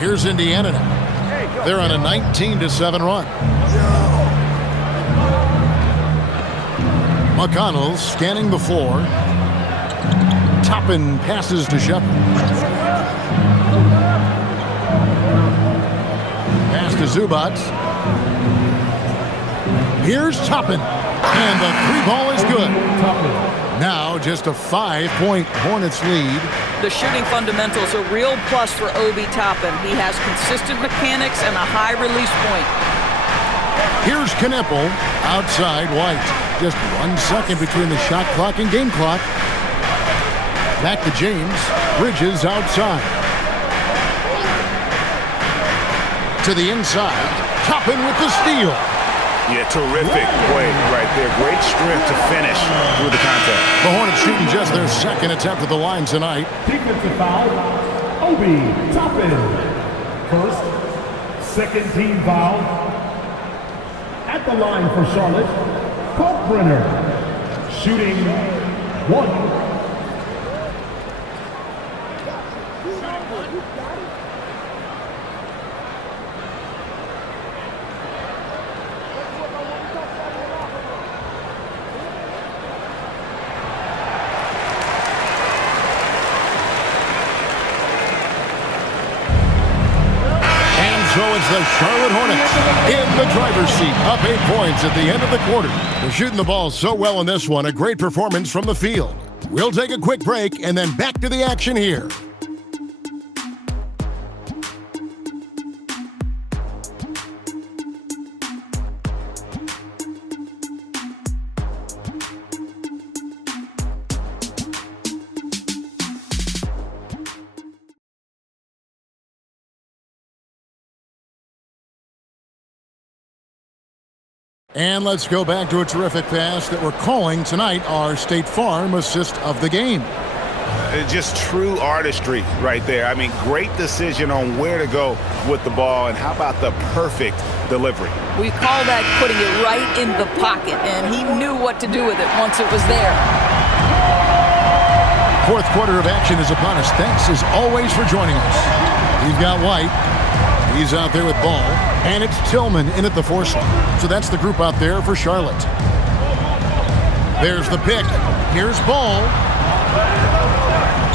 Here's Indiana now. They're on a 19-7 run. McConnell scanning the floor. Toppin passes to Shepard. Pass to Zubats. Here's Toppin. And the three ball is good. Now just a 5-point Hornets lead. The shooting fundamentals are a real plus for Obi Toppin. He has consistent mechanics and a high release point. Here's Kneppel. Outside White. Just 1 second between the shot clock and game clock. Back to James. Bridges outside. To the inside. Toppin with the steal. Yeah, terrific play right there. Great strength to finish through the contact. The Hornets shooting just their second attempt at the line tonight. Defensive foul, Obi Toppin. First, second team foul. At the line for Charlotte, Kalkbrenner. Shooting 1. So it's the Charlotte Hornets in the driver's seat, up 8 points at the end of the quarter. They're shooting the ball so well in this one, a great performance from the field. We'll take a quick break and then back to the action here. And let's go back to a terrific pass that we're calling tonight our State Farm assist of the game. Just true artistry right there. I mean, great decision on where to go with the ball, and how about the perfect delivery? We call that putting it right in the pocket, and he knew what to do with it once it was there. Fourth quarter of action is upon us. Thanks as always for joining us. We've got White. He's out there with Ball. And it's Tillman in at the 4 slot. So that's the group out there for Charlotte. There's the pick. Here's Ball.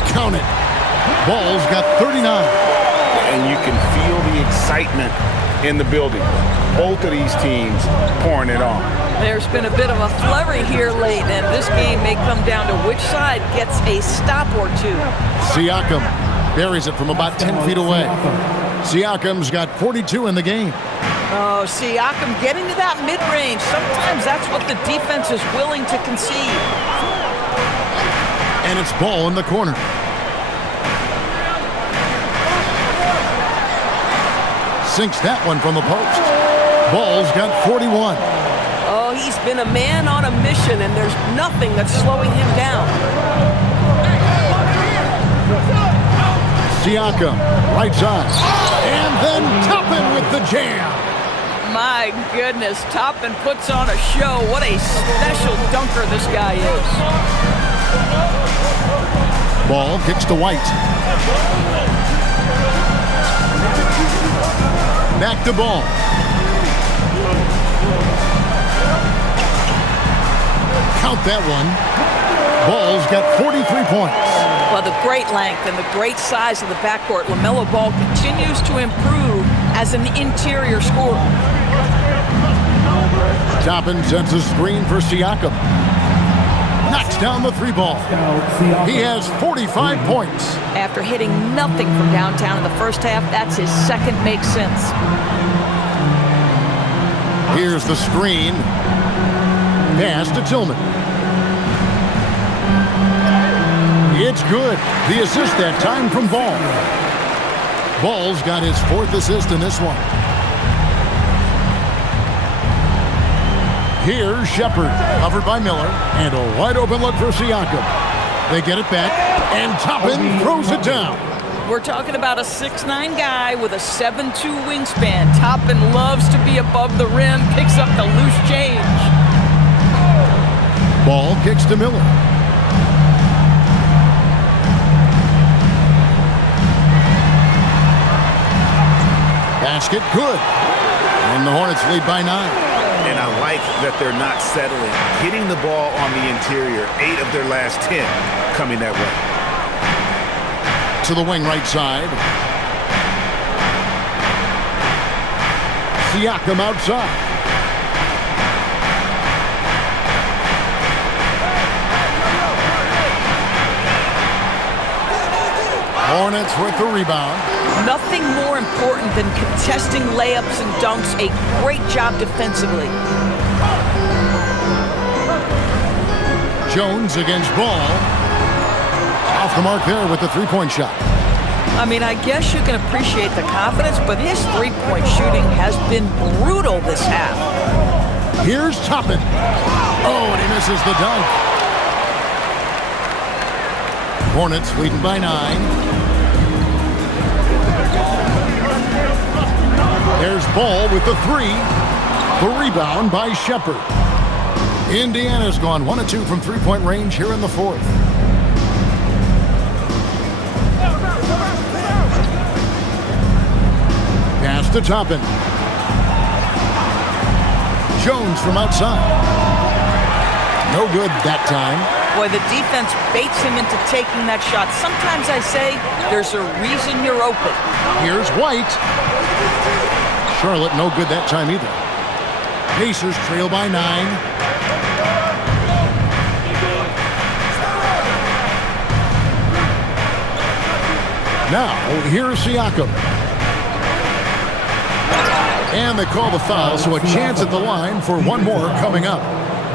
Count it. Ball's got 39. And you can feel the excitement in the building. Both of these teams pouring it on. There's been a bit of a flurry here late, and this game may come down to which side gets a stop or two. Siakam buries it from about 10 feet away. Siakam's got 42 in the game. Oh, Siakam getting to that mid-range. Sometimes that's what the defense is willing to concede. And it's Ball in the corner. Sinks that one from the post. Ball's got 41. Oh, he's been a man on a mission, and there's nothing that's slowing him down. Siakam, right side. And then Toppin with the jam. My goodness, Toppin puts on a show. What a special dunker this guy is. Ball kicks to White. Back to Ball. Count that one. Ball's got 43 points. Well, the great length and the great size of the backcourt, LaMelo Ball continues to improve as an interior scorer. Toppin sets a screen for Siakam. Knocks down the 3 ball. He has 45 points. After hitting nothing from downtown in the first half, that's his second make since. Here's the screen. Pass to Tillman. It's good. The assist that time from Ball. Ball's got his 4th assist in this one. Here's Shepard, covered by Miller, and a wide open look for Siakam. They get it back, and Toppin throws it down. We're talking about a 6'9" guy with a 7'2" wingspan. Toppin loves to be above the rim, picks up the loose change. Ball kicks to Miller. Basket good. And the Hornets lead by 9. And I like that they're not settling. Hitting the ball on the interior, 8 of their last 10 coming that way. To the wing right side. Siakam outside. Hornets with the rebound. Nothing more important than contesting layups and dunks. A great job defensively. Jones against Ball. Off the mark there with the 3-point shot. I mean, I guess you can appreciate the confidence, but his 3-point shooting has been brutal this half. Here's Toppin. Oh, and he misses the dunk. Hornets leading by 9. There's Ball with the 3. The rebound by Shepard. Indiana's gone 1 of 2 from 3-point range here in the 4th. Pass to Toppin. Jones from outside. No good that time. Boy, the defense baits him into taking that shot. Sometimes I say there's a reason you're open. Here's White. Charlotte no good that time either. Pacers trail by 9. Now, here's Siakam. And they call the foul, so a chance at the line for one more coming up.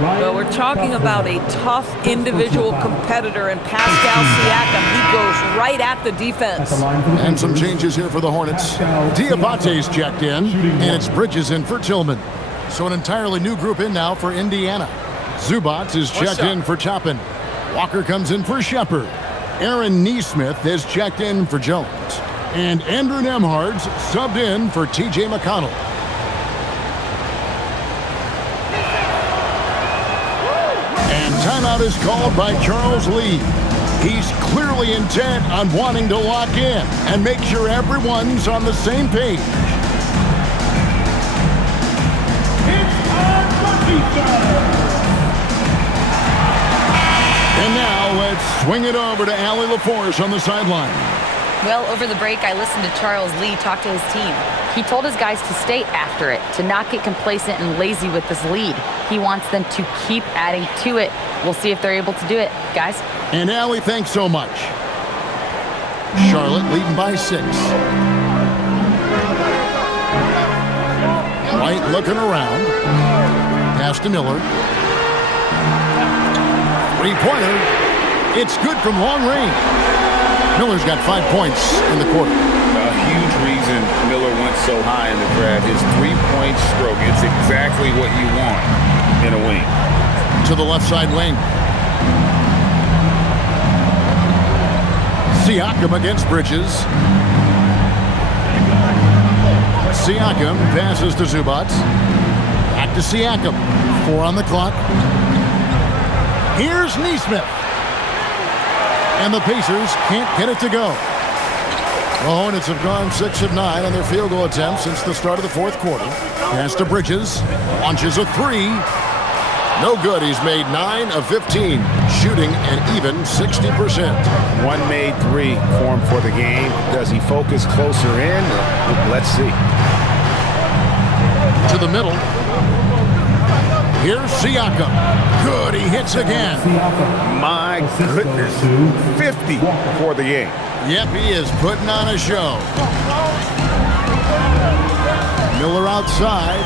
Well, we're talking about a tough individual competitor in Pascal Siakam. He goes right at the defense. And some changes here for the Hornets. Diabate's checked in, and it's Bridges in for Tillman. So an entirely new group in now for Indiana. Zubac is checked in for Toppin. Walker comes in for Shepard. Aaron Neesmith has checked in for Jones. And Andrew Nembhard's subbed in for T.J. McConnell. And timeout is called by Charles Lee. He's clearly intent on wanting to lock in and make sure everyone's on the same page. And now let's swing it over to Allie LaForce on the sideline. Well, over the break, I listened to Charles Lee talk to his team. He told his guys to stay after it, to not get complacent and lazy with this lead. He wants them to keep adding to it. We'll see if they're able to do it, guys. And Allie, thanks so much. Charlotte leading by 6. White looking around. Pass to Miller. Three-pointer. It's good from long range. Miller's got 5 points in the quarter. A huge reason Miller went so high in the draft. His three-point stroke. It's exactly what you want in a wing. To the left side wing. Siakam against Bridges. Siakam passes to Zubac. Back to Siakam. 4 on the clock. Here's Neesmith. And the Pacers can't get it to go. The Hornets have gone 6 of 9 on their field goal attempts since the start of the fourth quarter. Pass to Bridges. Launches a 3. No good. He's made 9 of 15, shooting an even 60%. One made 3 for him for the game. Does he focus closer in? Let's see. To the middle. Here's Siakam. Good. He hits again. My goodness. 50 for the game. Yep, he is putting on a show. Miller outside.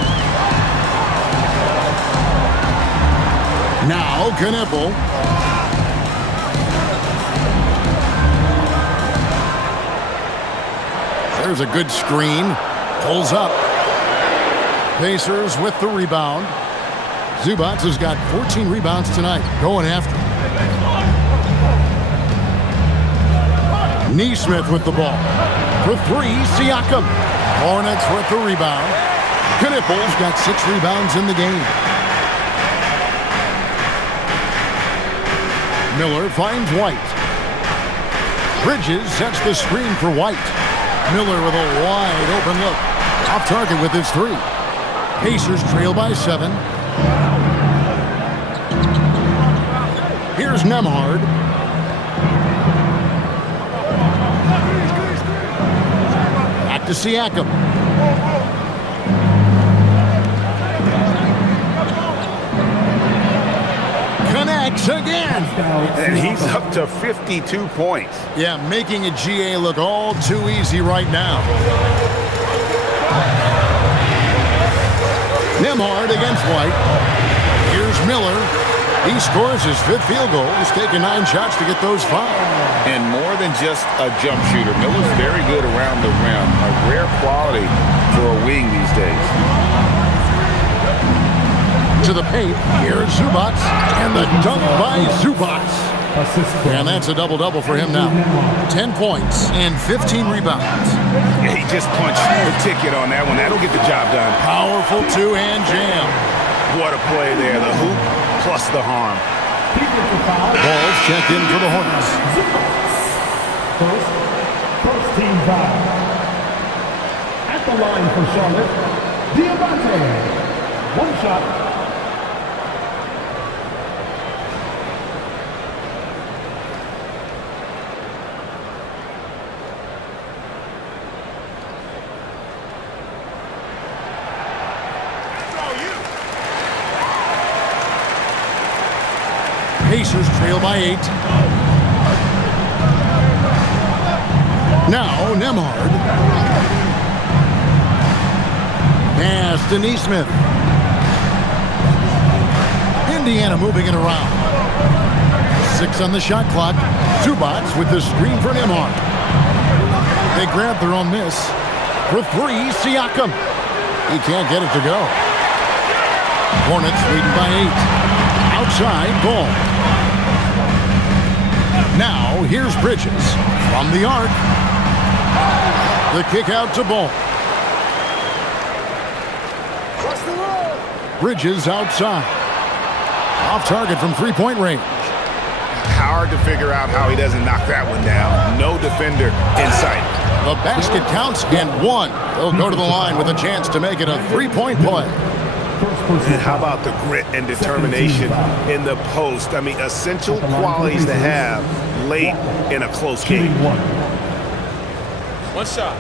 Now, Knippel. There's a good screen. Pulls up. Pacers with the rebound. Zubac has got 14 rebounds tonight. Going after. Neesmith with the ball. For 3, Siakam. Hornets with the rebound. Knippel's got 6 rebounds in the game. Miller finds White. Bridges sets the screen for White. Miller with a wide open look. Off target with his 3. Pacers trail by 7. Here's Nembhard. Back to Siakam. Connects again. And he's up to 52 points. Yeah, making a GA look all too easy right now. Nembhard against White. Here's Miller. He scores his 5th field goal. He's taken 9 shots to get those 5. And more than just a jump shooter, Miller's very good around the rim. A rare quality for a wing these days. To the paint. Here's Zubac. And the dunk by Zubac. And that's a double-double for him now. 10 points and 15 rebounds. Yeah, he just punched the ticket on that one. That'll get the job done. Powerful 2-hand jam. What a play there. The hoop plus the harm. Balls checked in for the Hornets. First team foul. At the line for Charlotte, Diamante. 1 shot. Pacers trail by 8. Now Nembhard. Pass to Neesmith. Indiana moving it around. 6 on the shot clock. Zubac with the screen for Nembhard. They grab their own miss. For 3, Siakam. He can't get it to go. Hornets leading by 8. Outside, ball. Now, here's Bridges from the arc. The kick out to Ball. Bridges outside. Off target from three-point range. Hard to figure out how he doesn't knock that one down. No defender in sight. The basket counts and one. He'll go to the line with a chance to make it a three-point play. And how about the grit and determination in the post? I mean, essential qualities to have late in a close game. One shot.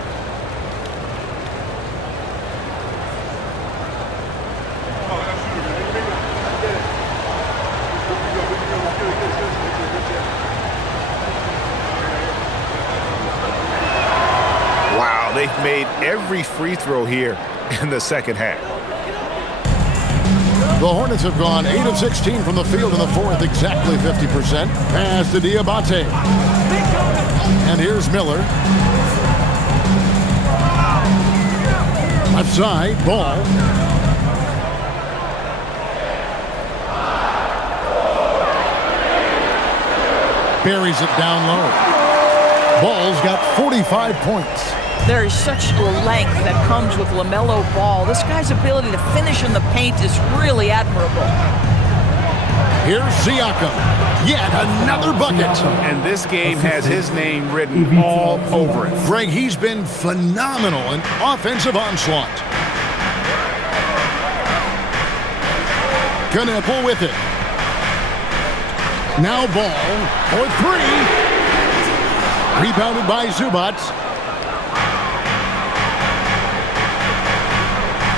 Wow, they've made every free throw here in the second half. The Hornets have gone 8 of 16 from the field in the fourth, exactly 50%. Pass to Diabate. And here's Miller. Left side, Ball. Buries it down low. Ball's got 45 points. There is such length that comes with LaMelo Ball. This guy's ability to finish in the paint is really admirable. Here's Siakam. Yet another bucket. And this game has his name written all over it. Greg, he's been phenomenal in offensive onslaught. Knueppel with it. Now Ball for three. Rebounded by Zubac.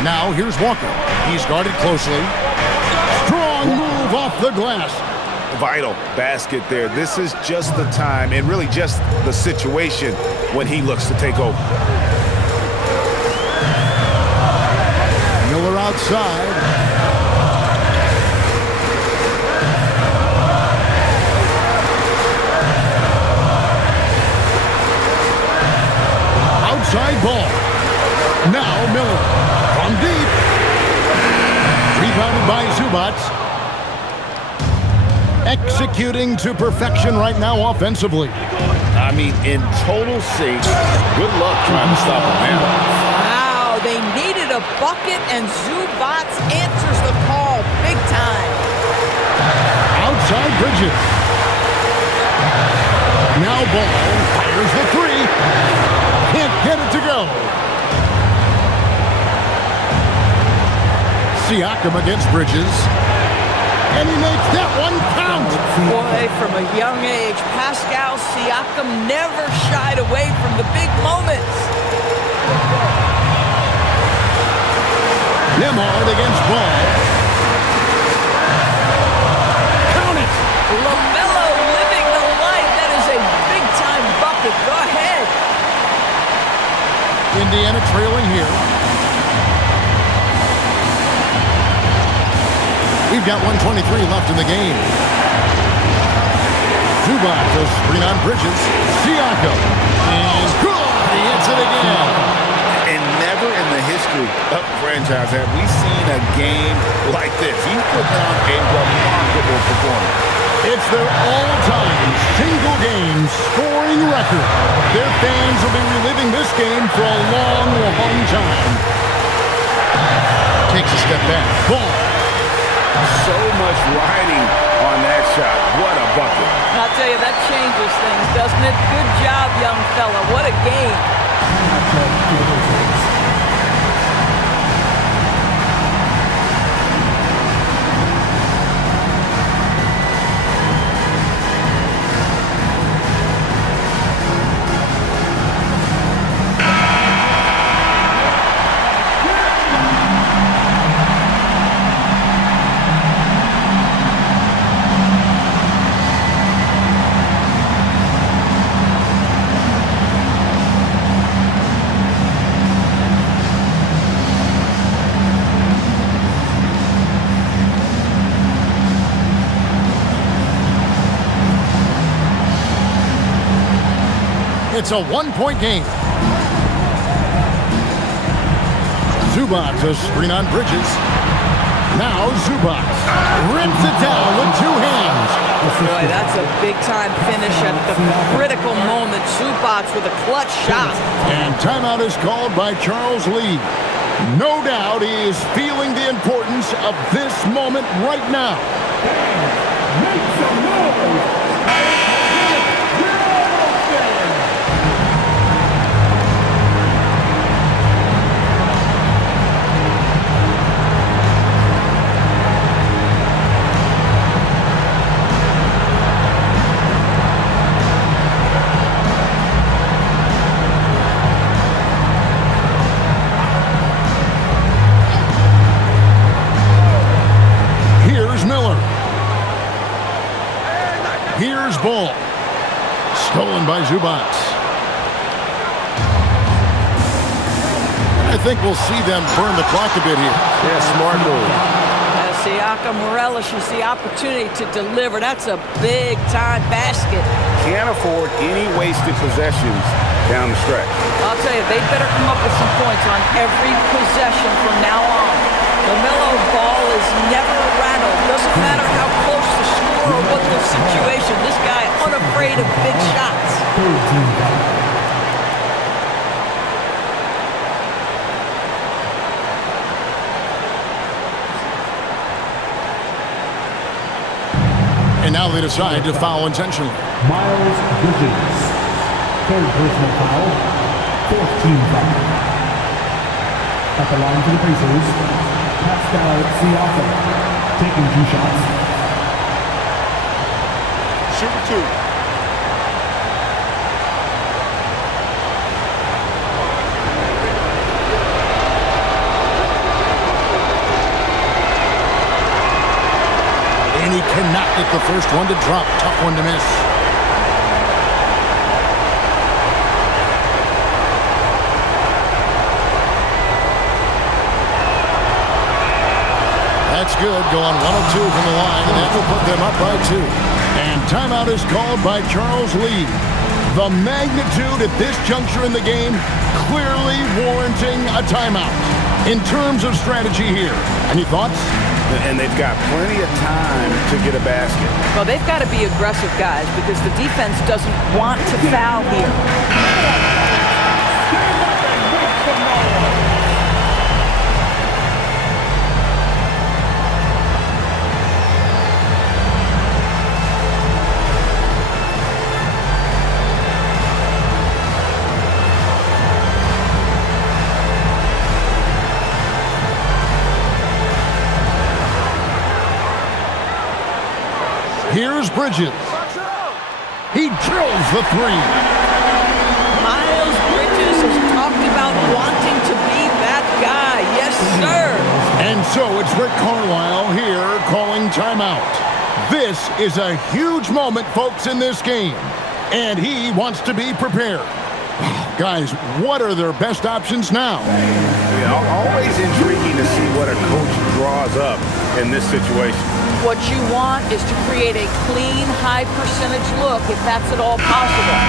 Now here's Walker. He's guarded closely. Strong move off the glass. Vital basket there. This is just the time and really just the situation when he looks to take over. Miller outside. Outside Ball. Now Miller from deep. Rebounded by Zubac. Executing to perfection right now offensively. I mean, in total sync. Good luck trying to stop him now. Wow, they needed a bucket, and Zubac answers the call big time. Outside Bridges. Now Ball fires the three. Can't get it to go. Siakam against Bridges. And he makes that one count. Boy, from a young age, Pascal Siakam never shied away from the big moments. Nembhard against Ball. Count it. LaMelo living the life. That is a big-time bucket. Go ahead. Indiana trailing here. We've got 1:23 left in the game. Zubac will screen on Bridges. Siakam. And good. He hits it again. And never in the history of the franchise have we seen a game like this. He put on a remarkable performance. It's their all-time single-game scoring record. Their fans will be reliving this game for a long, long time. Takes a step back. Ball. So much riding on that shot. What a bucket. I'll tell you, that changes things, doesn't it? Good job, young fella. What a game. It's a one-point game. Zubac a screen on Bridges. Now Zubac rips it down with two hands. Boy, that's a big-time finish at the critical moment. Zubac with a clutch shot. And timeout is called by Charles Lee. No doubt he is feeling the importance of this moment right now. Make some noise. Here's ball. Stolen by Zubac. I think we'll see them burn the clock a bit here. Yeah, smart move. Siakam relishes the opportunity to deliver. That's a big-time basket. Can't afford any wasted possessions down the stretch. I'll tell you, they better come up with some points on every possession from now on. LaMelo Ball is never rattled. Doesn't matter how close the score or what the situation. This guy unafraid of big shots. And now they decide to foul intentionally. Miles Bridges. Third personal foul. Fourth team foul. At the line for the Pacers, Pascal Siakam taking 2 shots. Shoot 2. And he cannot get the first one to drop. Tough one to miss. That's good, going 1 of 2 from the line, and that will put them up by 2. And timeout is called by Charles Lee. The magnitude at this juncture in the game clearly warranting a timeout. In terms of strategy here, any thoughts? And they've got plenty of time to get a basket. Well, they've got to be aggressive, guys, because the defense doesn't want to foul here. Here's Bridges. He drills the 3. Miles Bridges has talked about wanting to be that guy. Yes, sir. And so it's Rick Carlisle here calling timeout. This is a huge moment, folks, in this game. And he wants to be prepared. Guys, what are their best options now? Yeah, always intriguing to see what a coach draws up in this situation. What you want is to create a clean, high-percentage look, if that's at all possible.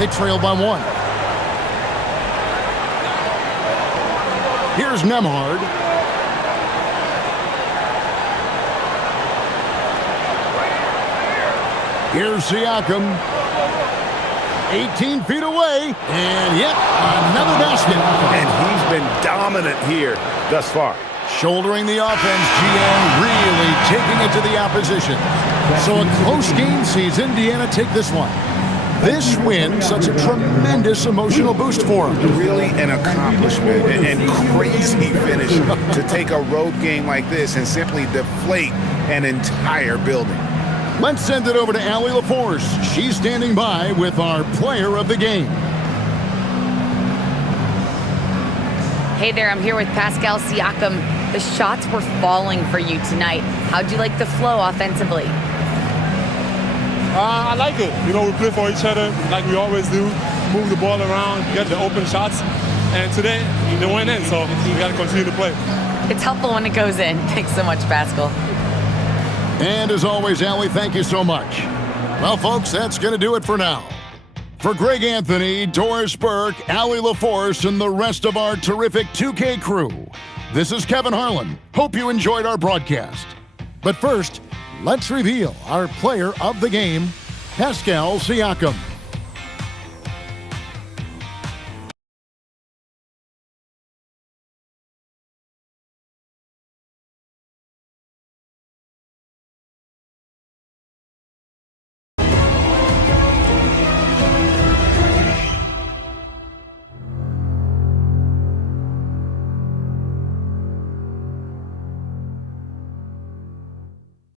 They trail by 1. Here's Nembhard. Here's Siakam. 18 feet away. And yet another basket. And he's been dominant here thus far. Shouldering the offense, GM really taking it to the opposition. So a close game sees Indiana take this one. This win, such a tremendous emotional boost for him. Really an accomplishment and crazy finish to take a road game like this and simply deflate an entire building. Let's send it over to Allie LaForce. She's standing by with our player of the game. Hey there, I'm here with Pascal Siakam. The shots were falling for you tonight. How'd you like the flow offensively? I like it. You know, we play for each other like we always do. Move the ball around, get the open shots. and today they went in, so we got to continue to play. It's helpful when it goes in. Thanks so much, Pascal. And as always, Allie, thank you so much. Well, folks, that's going to do it for now. For Greg Anthony, Doris Burke, Allie LaForce, and the rest of our terrific 2K crew, this is Kevin Harlan. Hope you enjoyed our broadcast. But first, let's reveal our player of the game, Pascal Siakam.